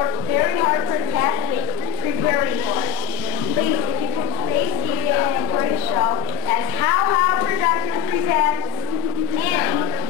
worked very hard for the past week preparing for it. Please, if you could stay seated and enjoy the show as How Productions presents Annie.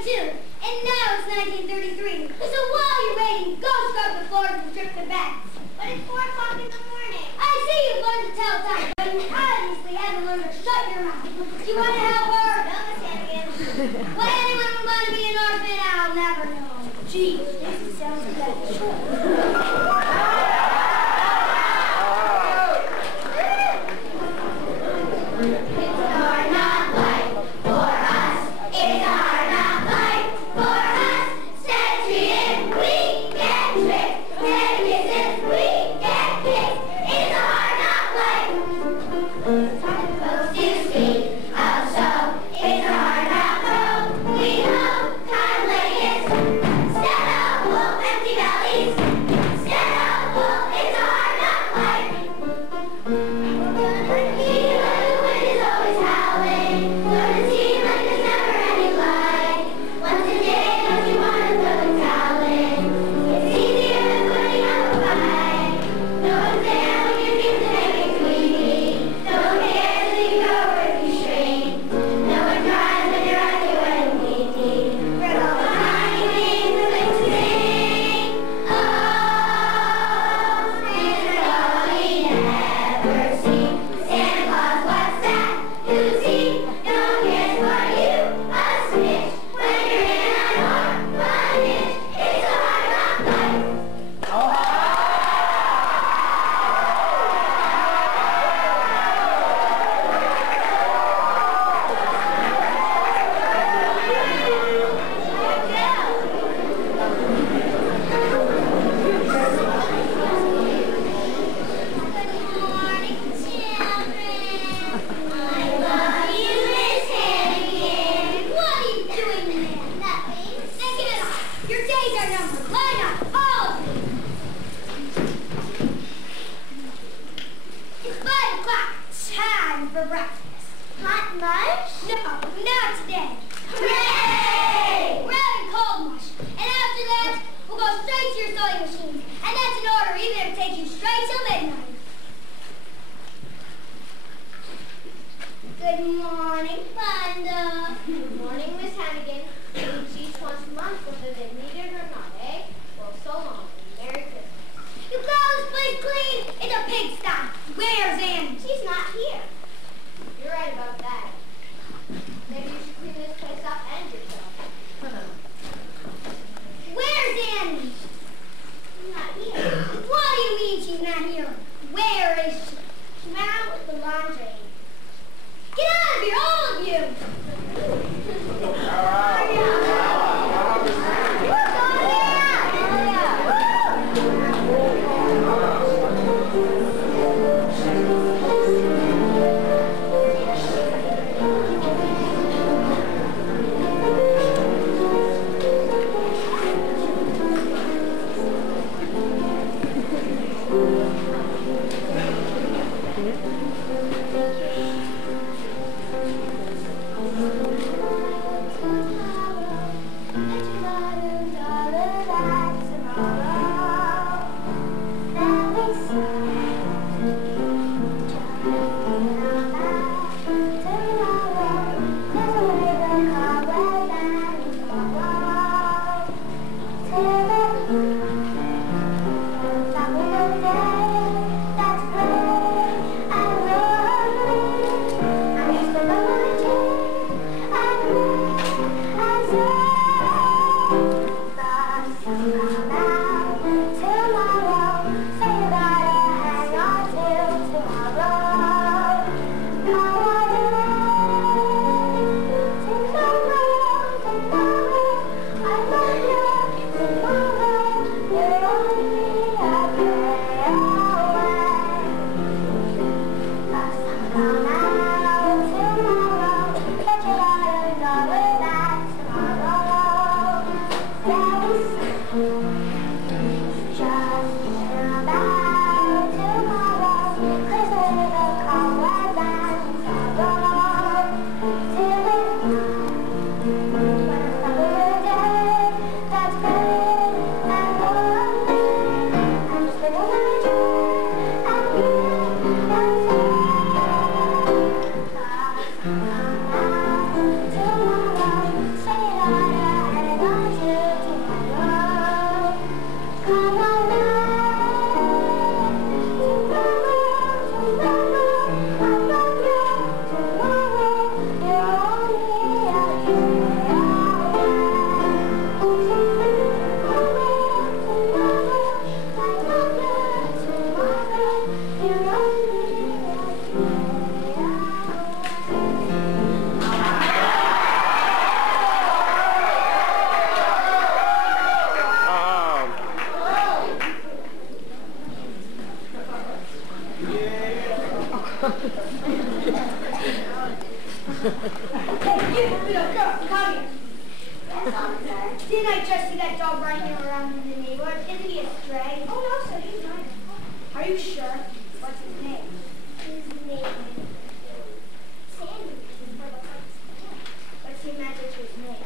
1922, and now it's 1933. So while you're waiting, go scrub the floors and strip the beds. But it's 4 o'clock in the morning. I see you've learned to tell time, but you obviously haven't learned to shut your mouth. Do you want to help her? No, Miss Hannigan. Why anyone would want to be an orphan, I'll never know. Gee, this sounds like a Didn't I just see that dog running around in the neighborhood? Isn't he a stray? Oh no, sir, he's mine. Are you sure? What's his name? His name is Sandy. What's the matter to his name?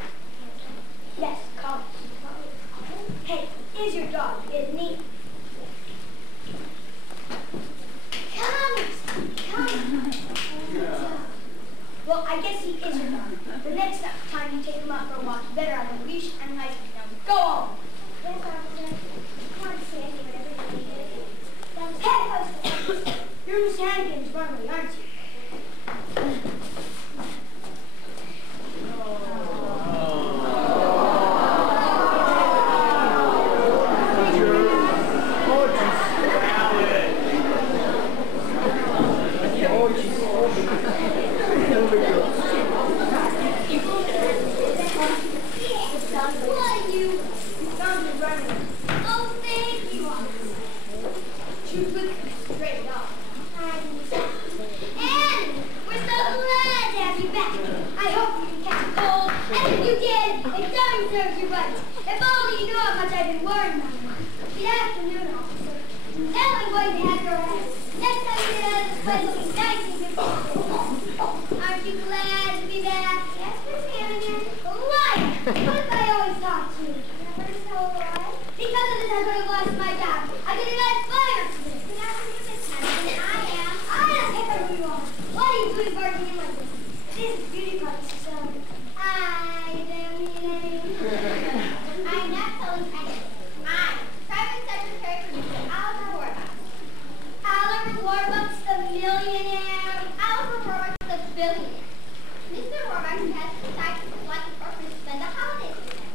Yes, Colin. Hey, is your dog, isn't he? Come. Well, I guess he is your dog. The next time you take him out for a walk, you better have a leash and license. Now go home. Yes, officer. Come on, Sandy, whatever you need. Hey, you're Miss Hannigan's runaway, aren't you? Warbucks the millionaire. Warbucks the billionaire. Mr. Warbucks has decided to let the orphanage spend the holidays with him.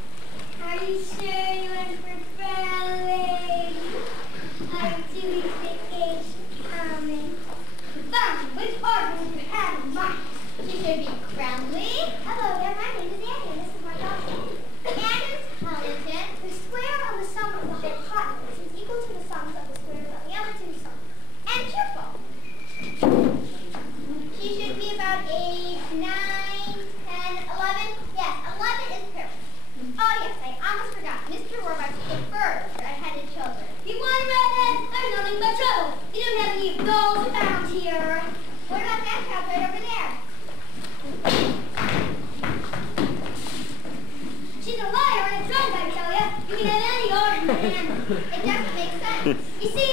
Are you sure you went for friendly? Our 2 weeks vacation coming. Fun, which orphanage you have in mind? She should be friendly. Hello there, my name is Annie, and this is my dog Sandy. Annie is intelligent. The square of the sum of the whole populace is equal to the sums of the squares of the other two sums. And cheerful. She should be about 8, 9, 10, 11. Yes, 11 is perfect. Oh yes, I almost forgot. Mr. Warbucks prefers red-headed children. You want redheads? There's nothing but trouble. You don't have any of those around here. What about that child right over there? She's a liar and a drunk, I tell ya. You can have any orphan. It doesn't make sense. You see,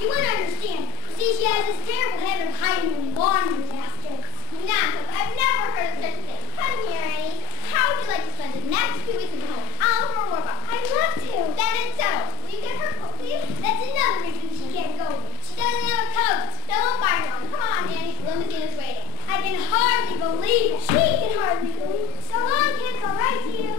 you wouldn't understand. See, she has this terrible habit of hiding in laundry baskets. Nonsense. I've never heard of such a thing. Come here, Annie. How would you like to spend the next 2 weeks at home? Oliver or Warbucks? I'd love to. Then it's settled. Will you get her coat, please? That's another reason she can't go. She doesn't have a coat. Don't buy her one. Come on, Annie. The limousine is waiting. I can hardly believe it. She can hardly believe it. So long, kids. I'll write to you.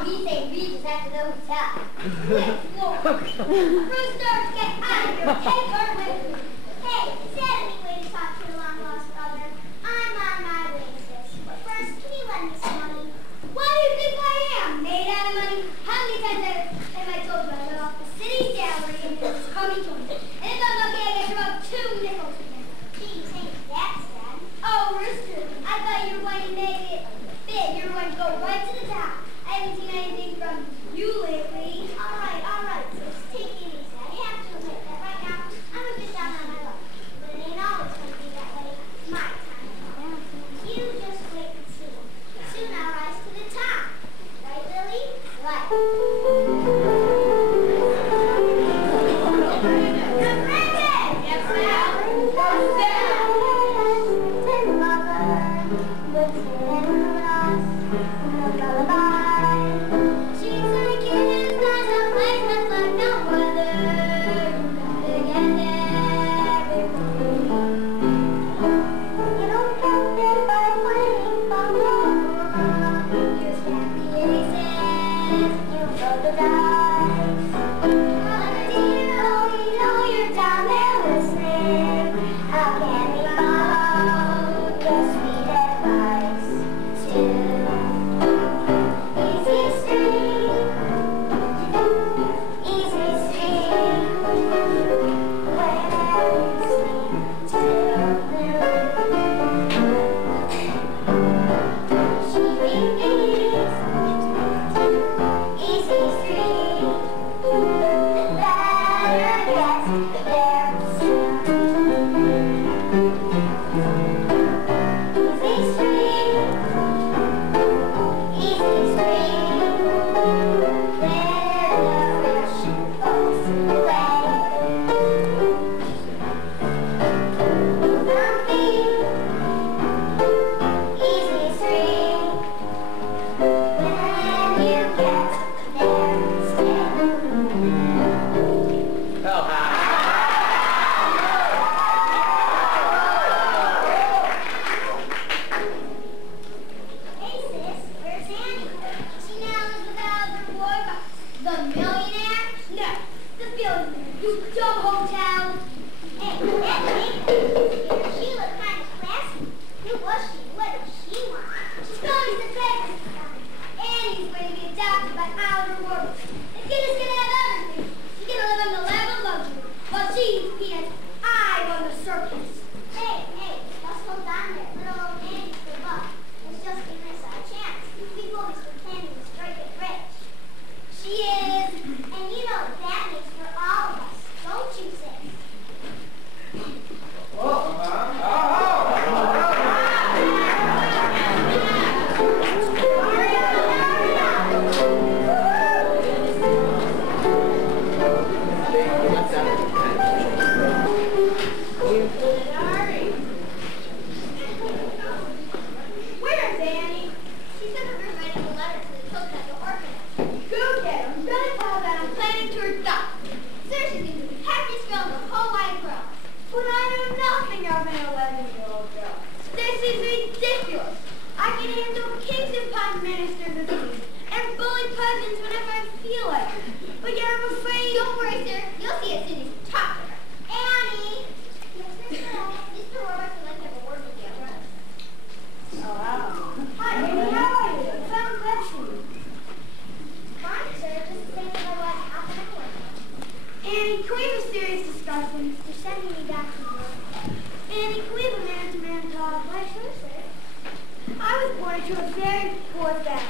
I'll be St. Regis after the hotel. Quick, Lord. Brewster, get out of here. Take her with me. Hey, is that any way to talk to your long-lost brother? I'm on my way, sis. But first, can you lend me some money? What do you think I am? Made out of money? How many times have I told you I got off the city salary and it was coming to me? And if I'm lucky, I get about 2 nickels again. Geez, ain't that sad. Oh, Rooster, I thought you were going to make it big. You were going to go right to the top. I haven't seen anything from you lately. All right, sis. Take it easy. I have to admit that right now I'm a bit down on my luck. But it ain't always going to be that way. My time. You just wait and see. Soon I'll rise to the top. Right, Lily? Right. Yes, ma'am. What's that?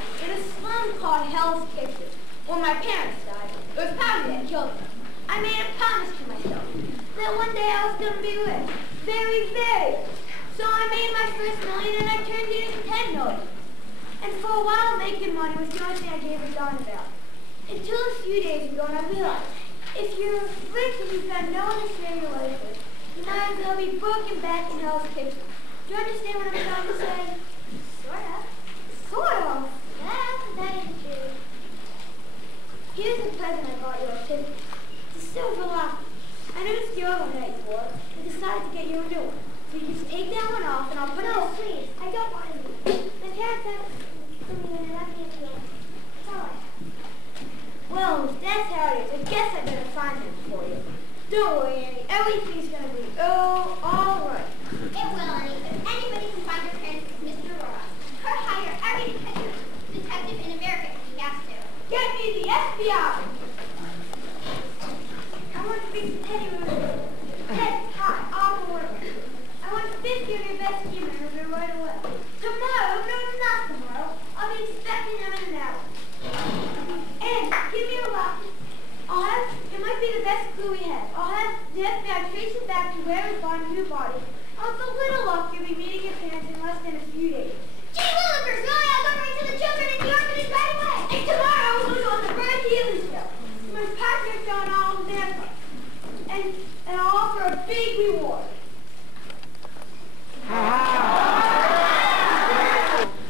Please, I don't want to. My parents have for me and I left me at the end. That's all I have. Don't worry, Annie. Everything's going to be all right. It will, Annie. If anybody can find your parents, it's Mr. Warbucks. Or hire every detective in America if he has to. Get me the FBI! I want to fix Teddy Roosevelt. Ted, hi, all the work. I want 50 of your best humans right away. Tomorrow? No, not tomorrow. I'll be expecting them in an hour. And give me a lock. It might be the best clue we have. I'll have the FBI trace it back to where we found your body. With a little luck, you'll be meeting your parents in less than a few days. Gee willikers, really? I'll go right to the children in the orphanage right away. And tomorrow, we'll go on the Bird Healing Show. My partner's on all of their parts. And I'll offer a big reward.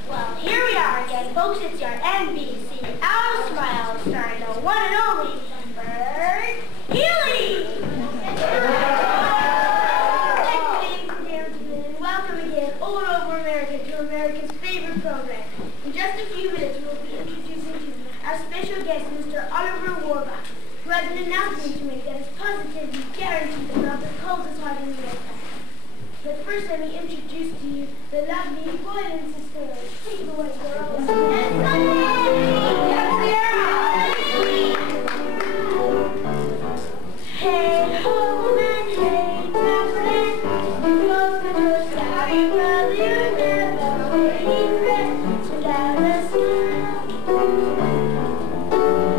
Well, here we are again, folks. It's your NBC Our Smile, starring the one and only Bird Healing. Welcome again, all over America, to America's favorite program. In just a few minutes, we'll be introducing to you our special guest, Mr. Oliver Warbucks, who has an announcement to make that is positively guaranteed to melt the coldest heart in the world. But first, let me introduce to you the lovely Boylan sisters. Take it away, girls. Hey, home and hey, Dublin, close the door, sorry, brother, you never really rest without a smile.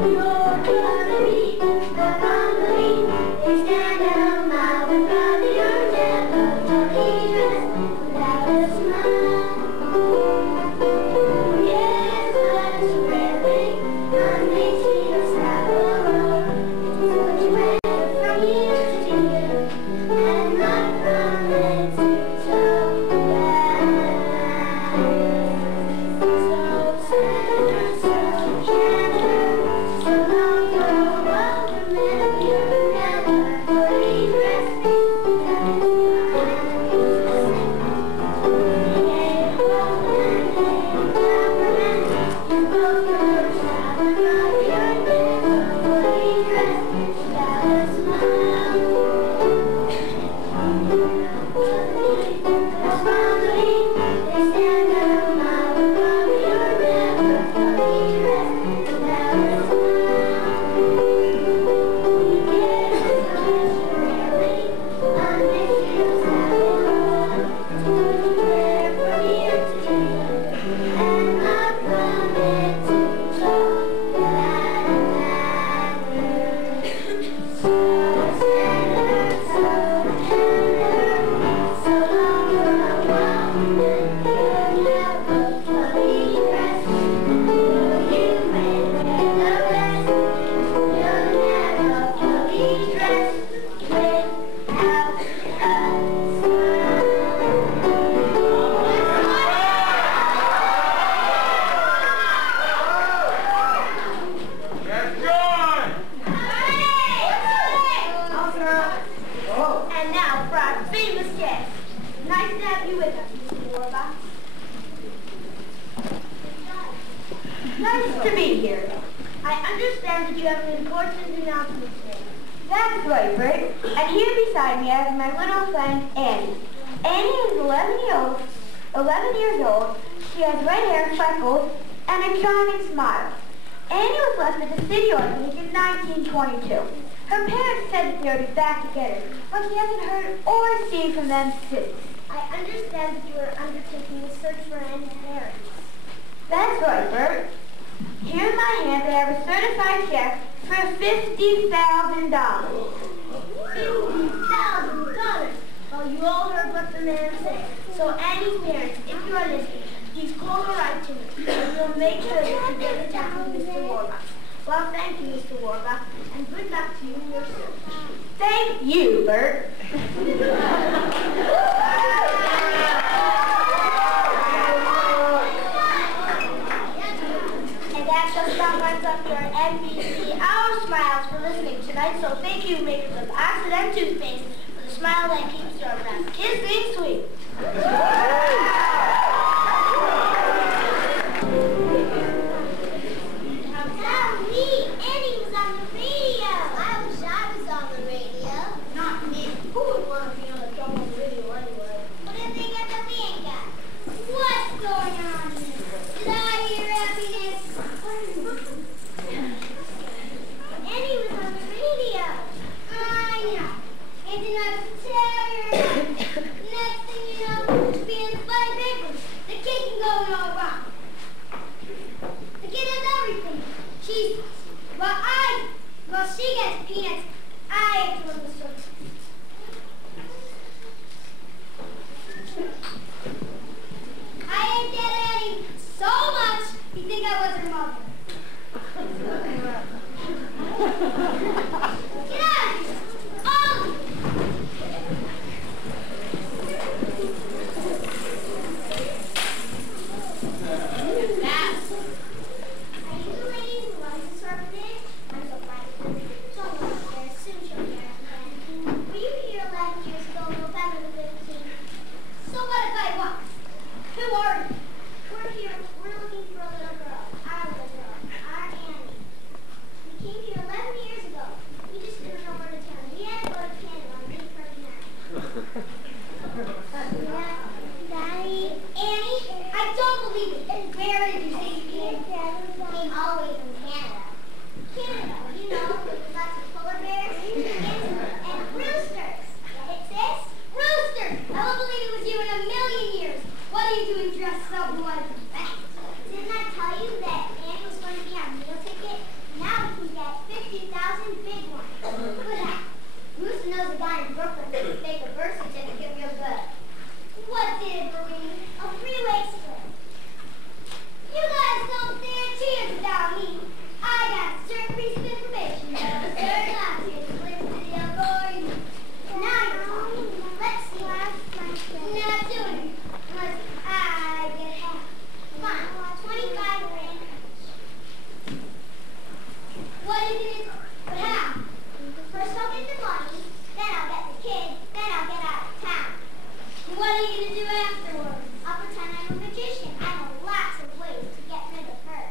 You're gonna be the anomaly, they stand a mile, but brother, you're never really rest without a smile. Yes, that's really makes me a sour. It's much better from year to year, and not from it to so bad. So sad, so gentle, so long ago, I'll remember you never fully rest without a smile. Hey, home and hey, Dublin, you both know south of you're never fully dressed without a smile. A family, they stand a mile above, you're never fully dressed without a smile. Yes, it's really unmixed sour. It's there from year to year, and not from it to so bad. So tender, so tender, so long ago, you're never fully dressed. You may wear the rest, you're never fully dressed without a smile. That's John! And now for our famous guest. Nice to have you with us, Mr. Warbucks. Nice to be here. I understand that you have an important announcement today. That's right, Bert. And here beside me I have my little friend, Annie. Annie is 11 years old. She has red hair, freckles, and a charming smile. Annie was left at the city orphanage in 1922. Her parents said that they would be back together, but she hasn't heard or seen from them since. I understand that you are undertaking a search for Annie's parents. That's right, Bert. Here in my hand, I have a certified check for $50,000. $50,000! Well, you all heard what the man said. So Annie's parents, if you are listening, please call her right to me, and we'll make sure that you get in touch with Mr. Warbucks. Well, thank you, Mr. Warbucks, and good luck to you in your search. Thank you, Bert. And that just about wraps up your NBC Our Smiles for listening tonight. So thank you, makers of Accident Toothpaste, for the smile that keeps your breath kissing sweet. Annie was on the radio. I wish I was on the radio. peanuts. I have to look the story. I hate that Annie so much, you think I was her mother. Get out of here! All of you! Are you the lady who runs this orphanage? I'm so glad you don't go upstairs. Soon she'll be out again. Were you here 11 years ago, November the 15th? So what if I was? Who are you? We're here. We're looking for a little girl. Our little girl. Our Annie. We came here 11 years ago. We just didn't know where to turn. We had to go to Canada on May 39. Daddy. Annie, I don't believe it. And where did you say you came? Came all the way from Canada. Canada, you know, with lots of polar bears, and roosters. Get it, sis? Roosters! I won't believe it was you in a million years. What are you doing dressed up like that? Didn't I tell you that Annie was going to be our meal ticket? Now we can get 50,000 big ones. Look at that. Rooster knows a guy in Brooklyn who can fake a birth certificate real good. What did it bring? A freeway split. You guys don't stand a chance without me. I got a certain piece of information. Certain options to live in the deal for you. Now you're talking. Let's see. Not doing it. Unless I get half. Come on. 25 grand. What is it? But how? First I'll get the money, then I'll get the kid, then I'll get out of town. And what are you going to do afterwards? I'll pretend I'm a magician. I know lots of ways to get rid of her.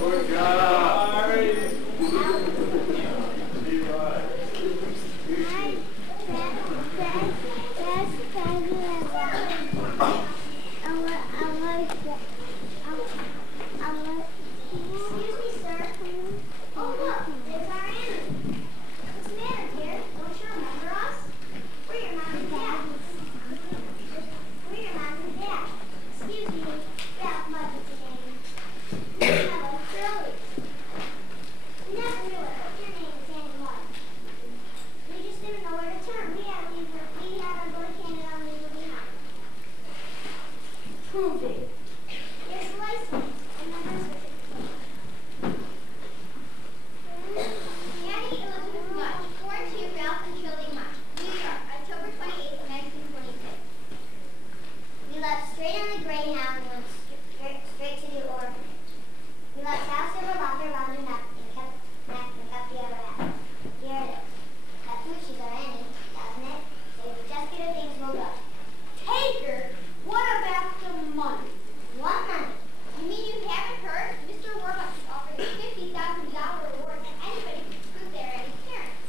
Good job. Excuse me, sir. Oh, look, there's our Annie. What's the matter, dear? Don't you remember us? We're your mom and dad. We're your mom and dad. Excuse me, that much is your name. You have a curly. We never knew it, but your name is Annie Moore. We just didn't know where to turn. We had to go to Canada and leave her behind. Prove it. Here's the license and the birth certificate. Annie Elizabeth Mudge, born to Ralph and Shirley Mudge, New York, October 28, 1926. We left straight on the Greyhound and went straight to the orphanage. We left house over locker around her neck and kept the other half. Here it is. That Poochie's our Annie, doesn't it? So if we just get her things rolled up. Take her? What about the money? What money? You mean you haven't heard? Mr. Warbucks is offering a $50,000 reward to anybody who can prove their Annie's parents.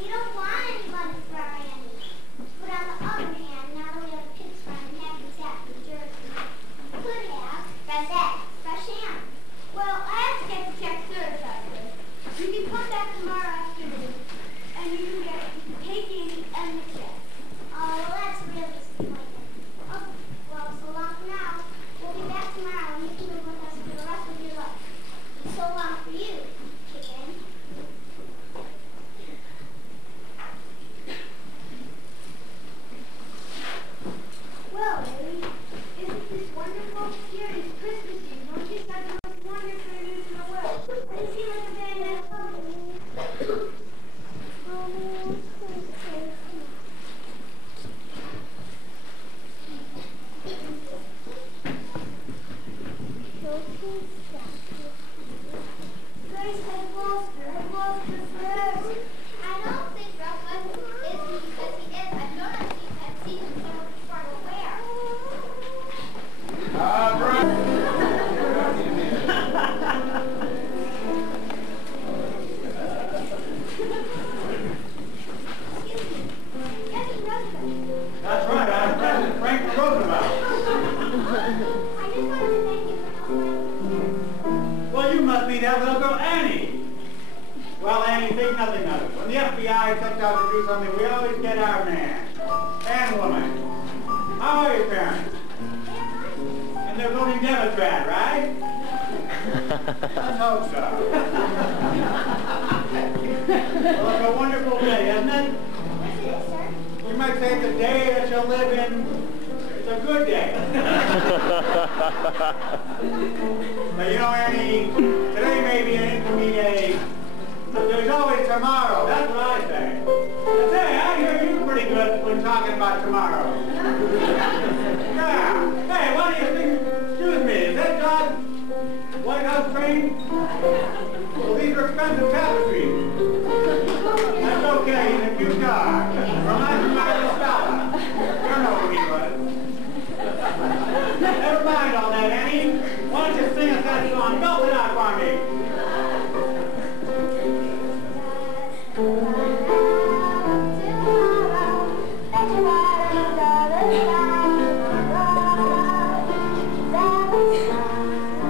We don't want any money for our Annie. But on the other hand, now that we have a pig's farm in Hackensack, New Jersey, we could have fresh eggs, fresh ham. Well, I have to get the check certified first. You can come back tomorrow afternoon, and you can take Annie and the check. Oh, well, that's real disappointing. Oh, well, so long for now. We'll be back tomorrow, and you can live with us for the rest of your life. So long for you, chicken. Well, Lily, isn't this wonderful? Here is Christmas Eve. Don't you think the most wonderful news in the world? Does he like a very nice holiday? Grace has lost her forever. I don't think Ralph West is who he says he is. I've known I've seen him somewhere before, but where? Excuse me. Yes, Roosevelt. That's right, I'm President Franklin Roosevelt. I just wanted to thank you for helping me. Well, you must be that little girl Annie. Well, Annie, think nothing of it. When the FBI sets out to do something, we always get our man and woman. How are your parents? They're fine. Let's hope so. Well, it's a wonderful day, isn't it? Yes, it is, sir. You might say it's a day that you'll live in. It's a good day. But you know, Annie, today may be an infamy day, but there's always tomorrow. That's what I say. I say, I hear you pretty good when talking about tomorrow. Yeah. Hey, what do you think? Excuse me, is that God's White House train? Well, these are expensive tapestries. That's okay, he's a cute dog. Reminds me of my little fella. You know who he was. Never mind all that, Annie. Why don't you sing us that song? Belt it out for me.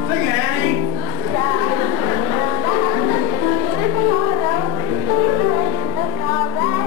Sing it, Annie. All right.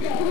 Day.